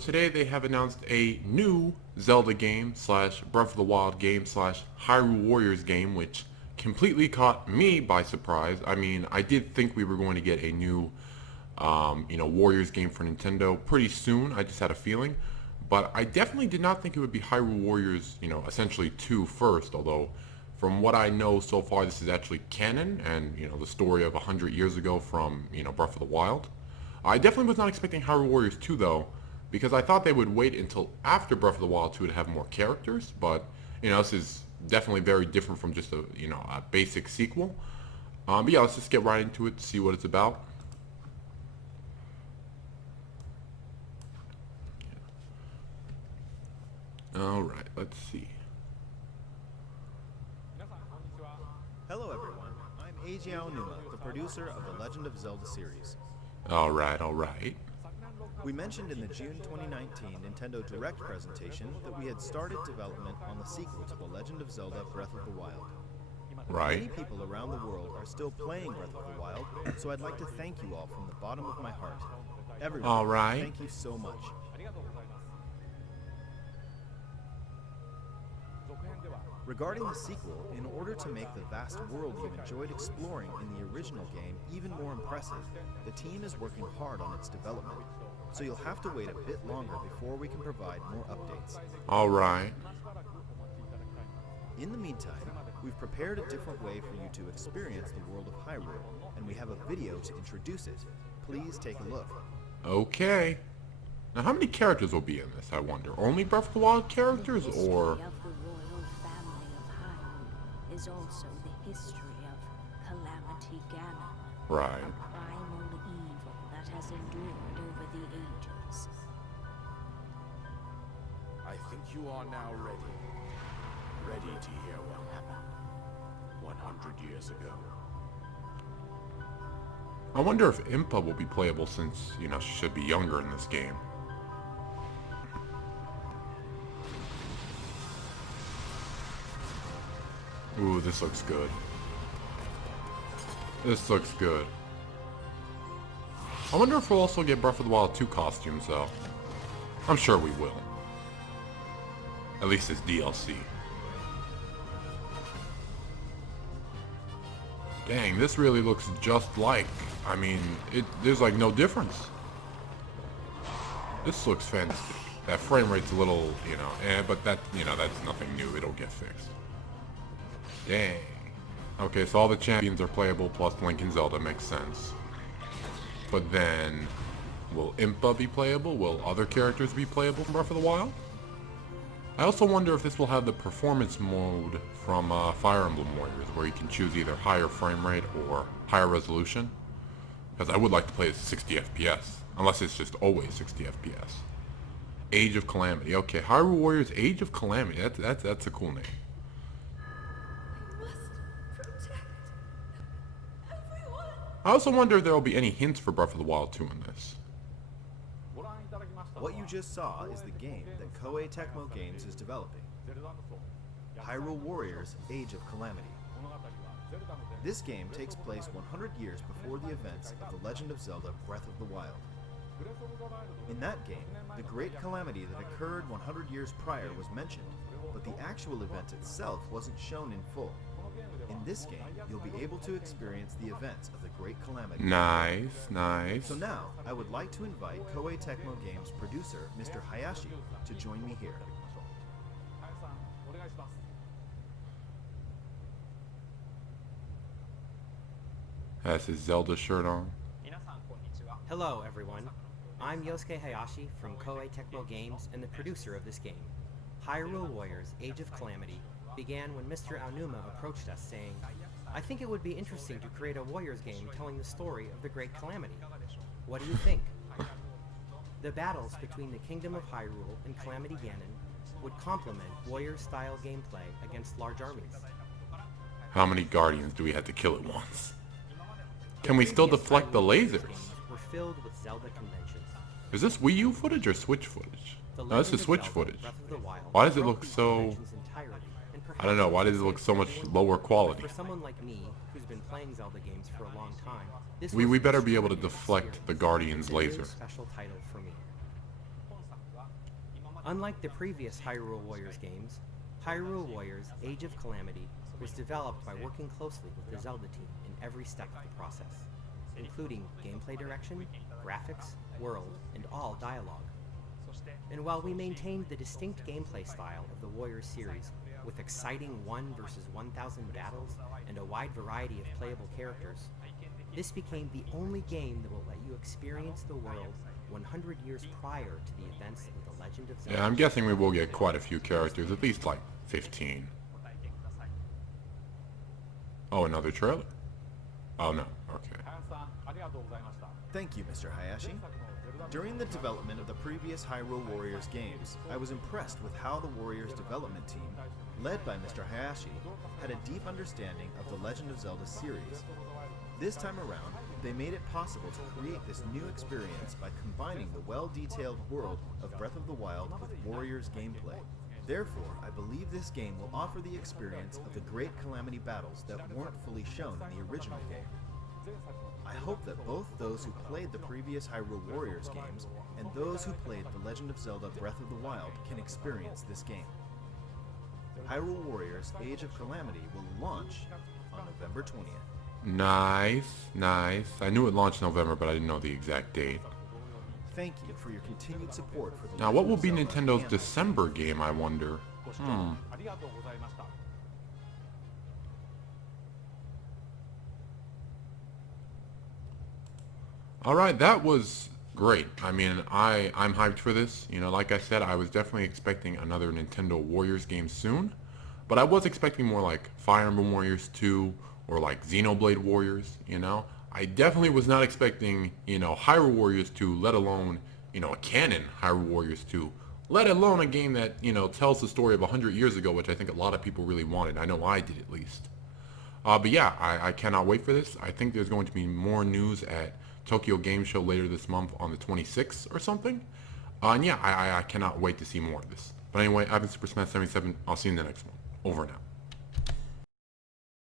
Today they have announced a new Zelda game slash Breath of the Wild game slash Hyrule Warriors game, which completely caught me by surprise. I mean, I did think we were going to get a new, Warriors game for Nintendo pretty soon. I just had a feeling, but I definitely did not think it would be Hyrule Warriors, essentially 2 first. Although, from what I know so far, this is actually canon and the story of 100 years ago from Breath of the Wild. I definitely was not expecting Hyrule Warriors 2 though, because I thought they would wait until after Breath of the Wild 2 to have more characters, but this is definitely very different from just a basic sequel. But yeah, let's just get right into it, see what it's about. Alright, let's see. Hello everyone, I'm Eiji Aonuma, the producer of the Legend of Zelda series. Alright. We mentioned in the June 2019 Nintendo Direct presentation that we had started development on the sequel to The Legend of Zelda Breath of the Wild. Right. Many people around the world are still playing Breath of the Wild, so I'd like to thank you all from the bottom of my heart. Everyone, Alright. thank you so much. Regarding the sequel, in order to make the vast world you enjoyed exploring in the original game even more impressive, the team is working hard on its development, so you'll have to wait a bit longer before we can provide more updates. Alright. In the meantime, we've prepared a different way for you to experience the world of Hyrule, and we have a video to introduce it. Please take a look. Okay. Now how many characters will be in this, I wonder? Only Breath of the Wild characters, or... is also the history of Calamity Ganon, Right. a primal evil that has endured over the ages. I think you are now ready. Ready to hear what happened 100 years ago. I wonder if Impa will be playable since, she should be younger in this game. Ooh, this looks good. This looks good. I wonder if we'll also get Breath of the Wild 2 costumes, though. I'm sure we will. At least as DLC. Dang, this really looks just like... I mean, there's like no difference. This looks fantastic. That frame rate's a little, but that, that's nothing new. It'll get fixed. Dang. Okay, so all the champions are playable plus Link and Zelda, makes sense. But then, will Impa be playable? Will other characters be playable from Breath of the Wild? I also wonder if this will have the performance mode from Fire Emblem Warriors, where you can choose either higher frame rate or higher resolution. Because I would like to play at 60 FPS, unless it's just always 60 FPS. Age of Calamity. Okay, Hyrule Warriors Age of Calamity. That's a cool name. I also wonder if there will be any hints for Breath of the Wild 2 in this. What you just saw is the game that Koei Tecmo Games is developing. Hyrule Warriors Age of Calamity. This game takes place 100 years before the events of The Legend of Zelda Breath of the Wild. In that game, the great calamity that occurred 100 years prior was mentioned, but the actual event itself wasn't shown in full. In this game, you'll be able to experience the events of the Great Calamity. Nice. So now, I would like to invite Koei Tecmo Games producer, Mr. Hayashi, to join me here. Has his Zelda shirt on. Hello everyone, I'm Yosuke Hayashi from Koei Tecmo Games and the producer of this game. Hyrule Warriors Age of Calamity began when Mr. Aonuma approached us saying, I think it would be interesting to create a Warriors game telling the story of the Great Calamity. What do you think? The battles between the Kingdom of Hyrule and Calamity Ganon would complement Warriors-style gameplay against large armies. How many Guardians do we have to kill at once? Can we still deflect the lasers? Were filled with Zelda conventions. Is this Wii U footage or Switch footage? No, this is Switch footage. Why Why does it look so... I don't know, why does it look so much lower quality? For someone like me, who's been playing Zelda games for a long time, We better be able to deflect the Guardian's laser. Special title for me. Unlike the previous Hyrule Warriors games, Hyrule Warriors Age of Calamity was developed by working closely with the Zelda team in every step of the process, including gameplay direction, graphics, world, and all dialogue. And while we maintained the distinct gameplay style of the Warriors series with exciting 1 versus 1,000 battles and a wide variety of playable characters, this became the only game that will let you experience the world 100 years prior to the events of the Legend of Zelda. Yeah, I'm guessing we will get quite a few characters, at least like 15. Oh, another trailer? Oh no, okay. Thank you, Mr. Hayashi. During the development of the previous Hyrule Warriors games, I was impressed with how the Warriors development team, led by Mr. Hayashi, had a deep understanding of the Legend of Zelda series. This time around, they made it possible to create this new experience by combining the well-detailed world of Breath of the Wild with Warriors gameplay. Therefore, I believe this game will offer the experience of the great Calamity battles that weren't fully shown in the original game. I hope that both those who played the previous Hyrule Warriors games and those who played The Legend of Zelda Breath of the Wild can experience this game. Hyrule Warriors Age of Calamity will launch on November 20th. Nice, nice. I knew it launched November, but I didn't know the exact date. Thank you for your continued support for the Now, what Legend will of be Zelda Nintendo's and December game, I wonder? Alright, that was great. I mean, I'm hyped for this. You know, like I said, I was definitely expecting another Nintendo Warriors game soon. But I was expecting more like Fire Emblem Warriors 2 or like Xenoblade Warriors, you know? I definitely was not expecting, you know, Hyrule Warriors 2, let alone, you know, a canon Hyrule Warriors 2. Let alone a game that, you know, tells the story of 100 years ago, which I think a lot of people really wanted. I know I did at least. But yeah, I cannot wait for this. I think there's going to be more news at Tokyo Game Show later this month on the 26th or something. And yeah, I cannot wait to see more of this. But anyway, I've been Super Smash 77. I'll see you in the next one. Over and out.